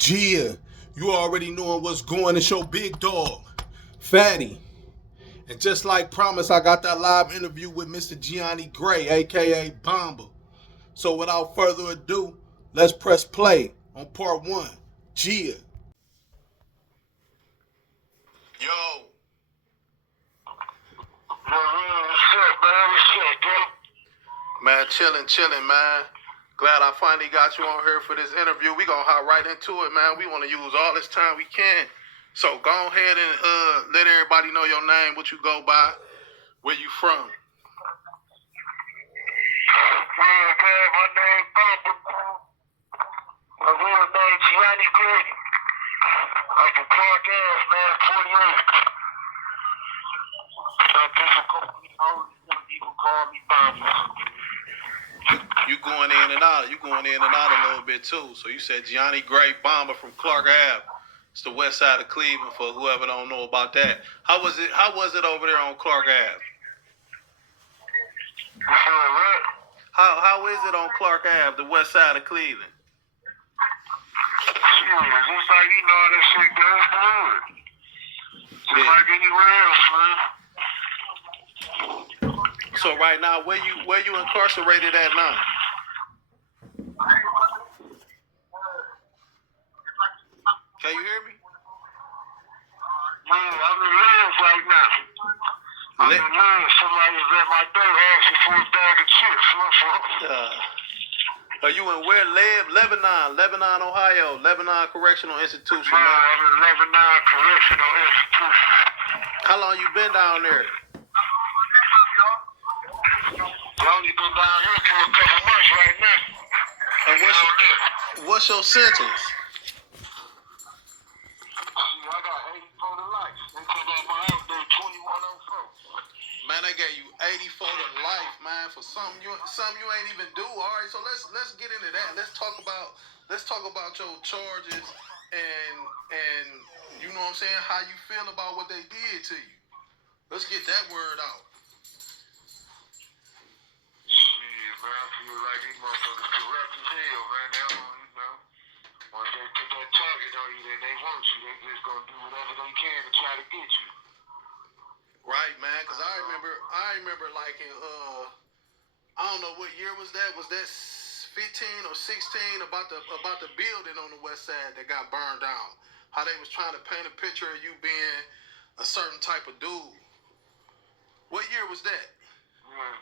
Gia, you already knowing what's going. It's your big dog, Fatty. And just like promised, I got that live interview with Mr. Gianni Gray, A.K.A Bomba. So without further ado, let's press play on part one. Gia. Yo. What's up, man? What's up, bro? Man, chilling, man. Glad I finally got you on here for this interview. We gonna hop right into it, man. We wanna use all this time we can. So go ahead and let everybody know your name, what you go by, where you from. Man, my name Bomba. My real name Gianni Gray. I'm from Clark Ave, man, 48. Some people call me Bomba. You going in and out. You going in and out a little bit too. So you said Gianni Gray Bomba from Clark Ave. It's the west side of Cleveland for whoever don't know about that. How was it over there on Clark Ave? What? How is it on Clark Ave, the west side of Cleveland? Shit, just like you know that shit goes good. Just like anywhere else, man. So right now, where you incarcerated at now? Can you hear me? Yeah, I'm in Lens right now. I'm in Lens. Somebody was at my door asking for a bag of chips. Are you in where? Lebanon, Ohio. Lebanon Correctional Institution, man. man. I'm in Lebanon Correctional Institution. How long you been down there? I only been down here for a couple months right now. And what's your sentence? I got 84 to life. They come out my house, they 2104. Man, they gave you 84 to life, man, for something you ain't even do. All right, so let's get into that. Let's talk about your charges and you know what I'm saying, how you feel about what they did to you. Let's get that word out. Shit, man, I feel like these motherfuckers corrupt as hell, man. They don't, once they put that target on you, then they want you. They just gonna do whatever they can to try to get you. Right, man, because I remember like in I don't know what year was that. Was that 15 or 16 about the building on the west side that got burned down? How they was trying to paint a picture of you being a certain type of dude. What year was that? Yeah.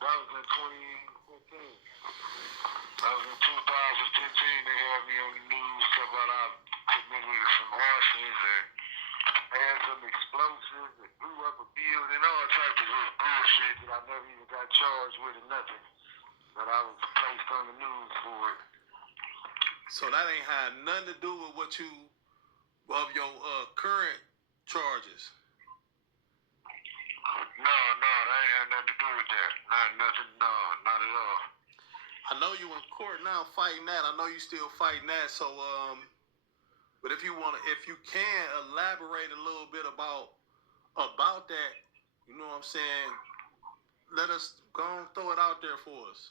That was in 2015. That was in 2015. They had me on the news talking about I committed some arsons and had some explosives that blew up a building, all types of bullshit that I never even got charged with or nothing. But I was placed on the news for it. So that ain't had nothing to do with what you of your current charges. No, that ain't had nothing to do with that. Nothing, not at all. I know you in court now fighting that. I know you still fighting that. So, but if you can elaborate a little bit about that, you know what I'm saying? Let us go and throw it out there for us.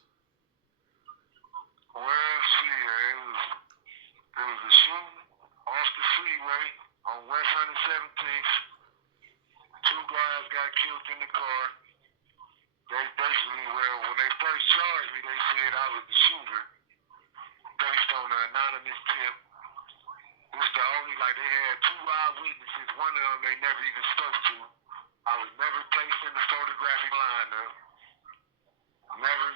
Well, see, it was a shooting off the freeway on West 117th. Two guys got killed in the car. They basically, when they first charged me, they said I was the shooter based on an anonymous tip. It was the only, they had two eyewitnesses. One of them they never even spoke to. I was never placed in the photographic lineup. Never,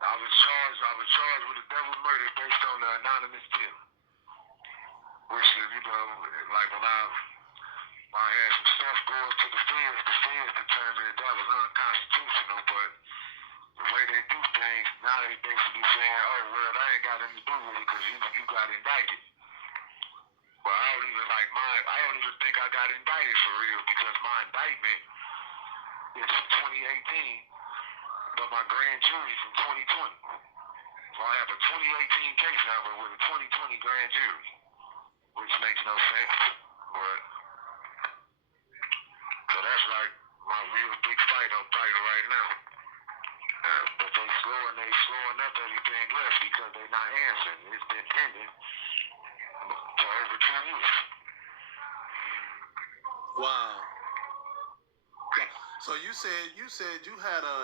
I was charged with a double murder based on an anonymous tip. Which is, when I had some stuff going to the feds determined that was unconstitutional, but the way they do things, now they basically saying, oh, well, I ain't got anything to do with it because you got indicted. But I don't even think I got indicted for real because my indictment is from 2018, but my grand jury from 2020. So I have a 2018 case number with a 2020 grand jury, which makes no sense. But so that's like my real big fight I'm fighting right now. But they slowing up everything else because they not answering. It's been pending. years. Wow. So you said you had a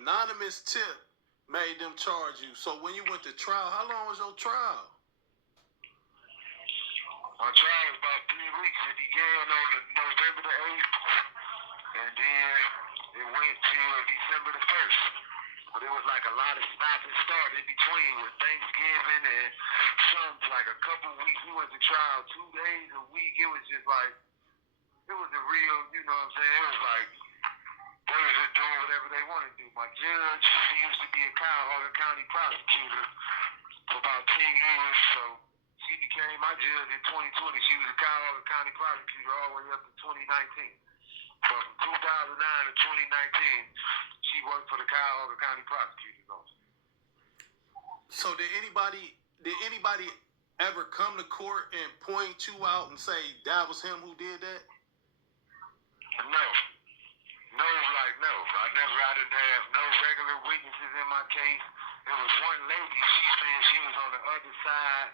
anonymous tip made them charge you. So when you went to trial, how long was your trial? My trial was about 3 weeks. It began on November the 8th, and then it went till December the 1st. But it was like a lot of stop and start in between with Thanksgiving and some, like a couple weeks. We went to trial 2 days a week. It was just like, it was a real, you know what I'm saying? It was like, they were just doing whatever they wanted to do. My judge, she used to be a Cuyahoga County prosecutor for about 10 years, so she became my judge in 2020. She was a Cuyahoga County prosecutor all the way up to 2019. So from 2009 to 2019, she worked for the Cuyahoga County prosecutor's office. So did anybody ever come to court and point you out and say that was him who did that? No. No. I didn't have no regular witnesses in my case. There was one lady, she said she was on the other side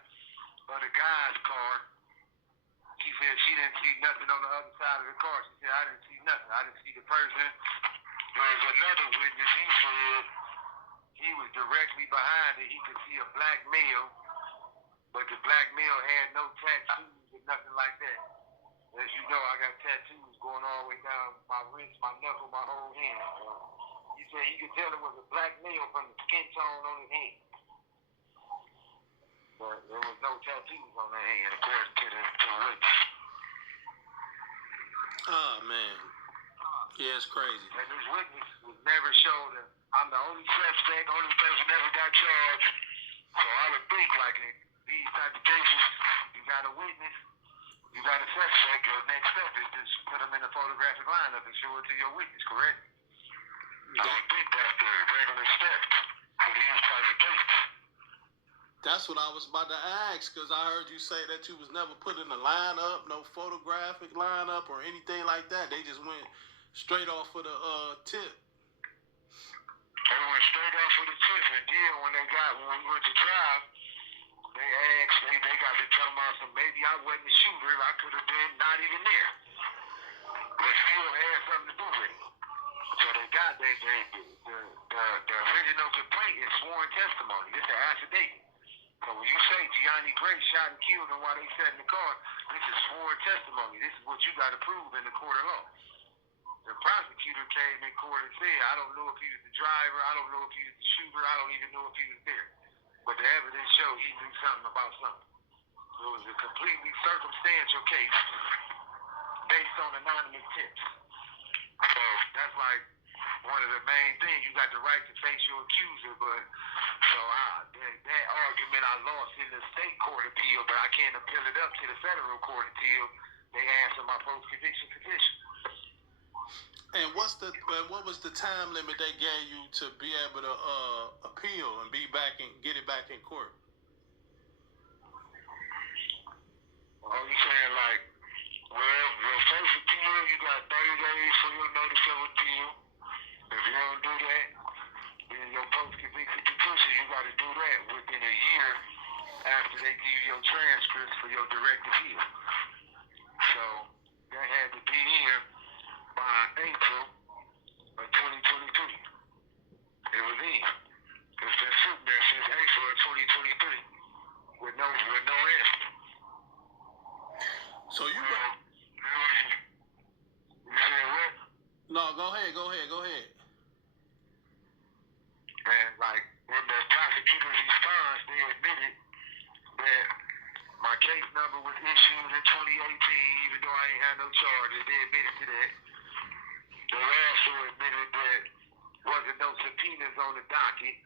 of the guy's car. She said she didn't see nothing on the other side of the car. She said, I didn't see nothing. I didn't see the person. There was another witness, he said he was directly behind it. He could see a black male, but the black male had no tattoos or nothing like that. As you know, I got tattoos going all the way down my wrist, my knuckle, my whole hand. He said he could tell it was a black male from the skin tone on his hand. But there was no tattoos on that hand, according to the witness. Oh, man. Yeah, it's crazy. And this witness was never shown. I'm the only suspect, only person never got charged. So I would think, like in these type of cases, you got a witness, you got a suspect, your next step is just put them in a photographic lineup and show it to your witness, correct? I would think that's the regular step for these type of cases. That's what I was about to ask, because I heard you say that you was never put in a lineup, no photographic lineup or anything like that. They just went straight off of the tip. They went straight off of the tip, and then when we went to trial, they asked, they got to tell about some, maybe I wasn't the shooter, I could have been not even there. But still had something to do with it. So they got the original complaint is sworn testimony. This is an affidavit. So when you say Gianni Gray shot and killed him while they sat in the car, this is sworn testimony. This is what you got to prove in the court of law. The prosecutor came in court and said, I don't know if he was the driver, I don't know if he was the shooter, I don't even know if he was there. But the evidence showed he knew something about something. So it was a completely circumstantial case based on anonymous tips. So that's like one of the main things. You got the right to face your accuser, but so that argument I lost in the state court appeal, but I can't appeal it up to the federal court until they answer my post-conviction petition. And what was the time limit they gave you to be able to appeal and get it back in court? Oh, you saying like, well, your first appeal, you got 30 days for your notice of appeal. If you don't do that, then your post-conviction petition, you got to do that within a year after they give you your transcripts for your direct appeal. So that had to be here by April of 2023. It was in. It's been sitting there since April of 2023 with no answer. So you said what? No, go ahead. And like in the prosecutor's response, they admitted that my case number was issued in 2018, even though I ain't had no charges. They admitted to that. They also admitted that wasn't no subpoenas on the docket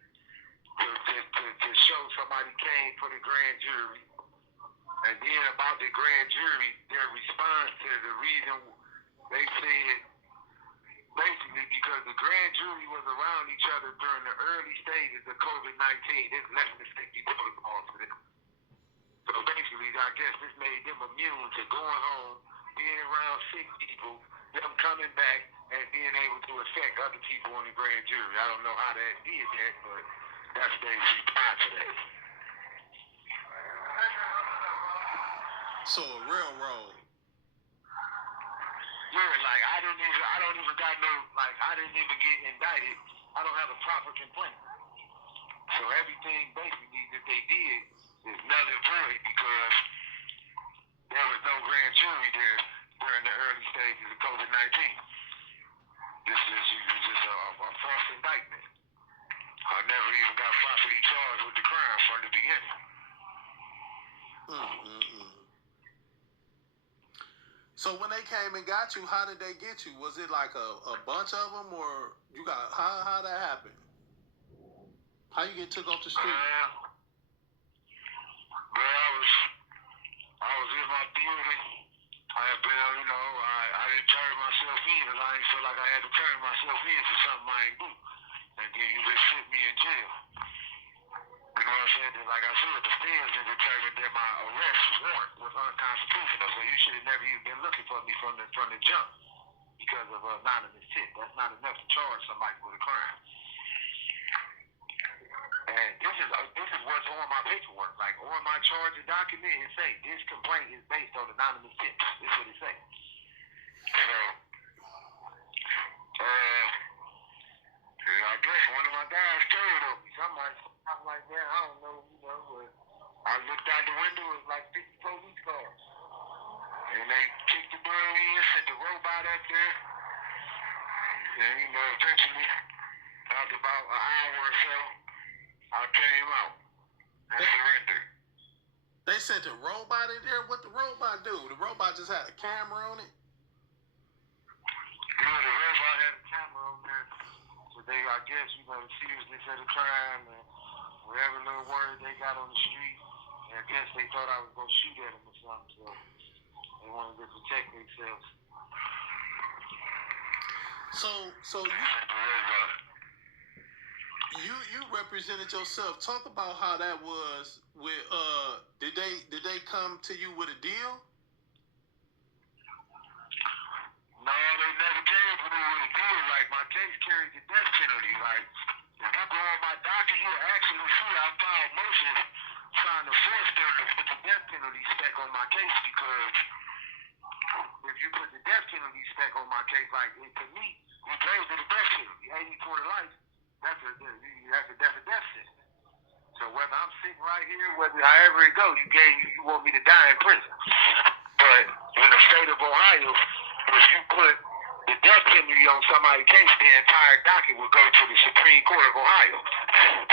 to show somebody came for the grand jury. And then about the grand jury, their response to the reason they said, basically because the grand jury was around each other during the early stages of COVID-19, this lessened the safety protocol for them. So basically, I guess this made them immune to going home, being around sick people, them coming back, and being able to affect other people on the grand jury. I don't know how that did that, but that's their reply to that. So a railroad. Yeah, like I don't even got no, like I didn't even get indicted. I don't have a proper complaint. So everything basically that they did is null and void because there was no grand jury there during the early stages of COVID-19. This is just a false indictment. I never even got properly charged with the crime from the beginning. So when they came and got you, how did they get you? Was it like a bunch of them, or you got how that happened? How you get took off the street? Well, I was in my building. I had been, I didn't turn myself in because I didn't feel like I had to turn myself in for something I ain't do. And then you just sit me in jail. You know what I'm saying? Like I said, the feds had determined that my arrest warrant was unconstitutional, so you should have never even been looking for me from the jump because of anonymous tip. That's not enough to charge somebody with a crime. And this is what's on my paperwork. Like on my charging document, it say this complaint is based on anonymous tips. This is what it say. So, I guess one of my guys told on me. Something like that. I don't know, but I looked out the window, it was like 50 police cars. And they kicked the door in, sent the robot up there. And, eventually, after about an hour or so, I came out and surrendered. They sent a robot in there? What the robot do? The robot just had a camera on it? Yeah, the robot had a camera on there. So they, I guess, the seriousness of the crime and whatever little word they got on the street, I guess they thought I was going to shoot at them or something, so they wanted to protect themselves. So you represented yourself. Talk about how that was with did they come to you with a deal? No, they never came to me with a deal. Like, my case carried the death penalty. Like, if you go on my docket here, actually see I filed motions trying to force them to put the death penalty spec on my case because if you put the death penalty spec on my case, like, to me, it goes to the death penalty. 80 to life, that's a death sentence. So whether I'm sitting right here, whether however it goes, you want me to die in prison. But in the state of Ohio, if you put the death penalty on somebody's case, the entire docket will go to the Supreme Court of Ohio.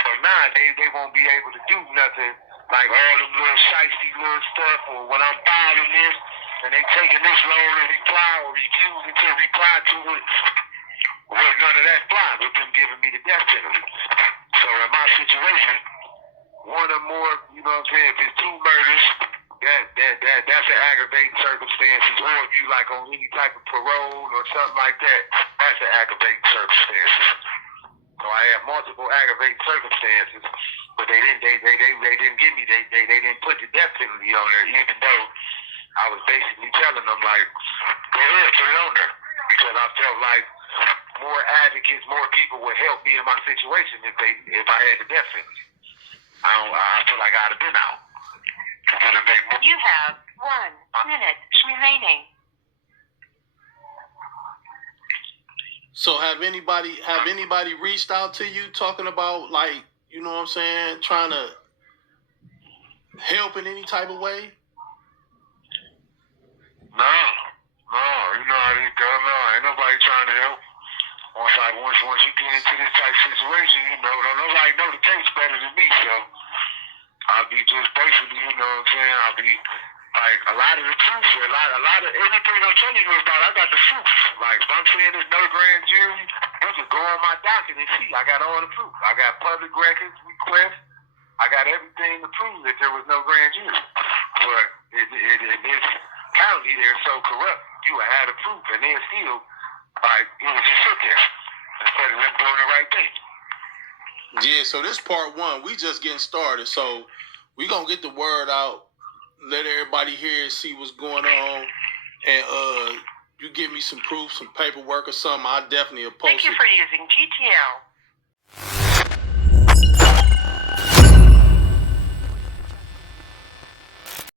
So now they won't be able to do nothing like all them little shiesty little stuff, or when I'm filing this and they taking this long to reply or refusing to reply to it. Well, none of that fly with them giving me the death penalty. So in my situation, one or more, if it's 2 murders, that's an aggravating circumstances. Or if you like on any type of parole or something like that, that's an aggravating circumstances. So I have multiple aggravating circumstances, but they didn't give me they didn't put the death penalty on there, even though I was basically telling them like, go ahead, put it on there, because I felt like more advocates, more people would help me in my situation if I had the death penalty. I feel like I'd have been out. You have 1 minute remaining. So have anybody reached out to you talking about, like, you know what I'm saying, trying to help in any type of way? No, ain't nobody trying to help. Once you get into this type of situation, don't nobody know the case better than me, so I'll be just basically, I'll be like a lot of the proof, a lot of anything I'm telling you about, I got the proof. Like if I'm saying there's no grand jury, you can go on my docket and see. I got all the proof. I got public records requests. I got everything to prove that there was no grand jury. But in this county, they're so corrupt. You had the proof, and they're still like it was just sit there instead of them doing the right thing. Yeah, so this part 1, we just getting started. So we gonna get the word out, let everybody hear, see what's going on, and you give me some proof, some paperwork or something, I definitely oppose it. Thank you for using GTL.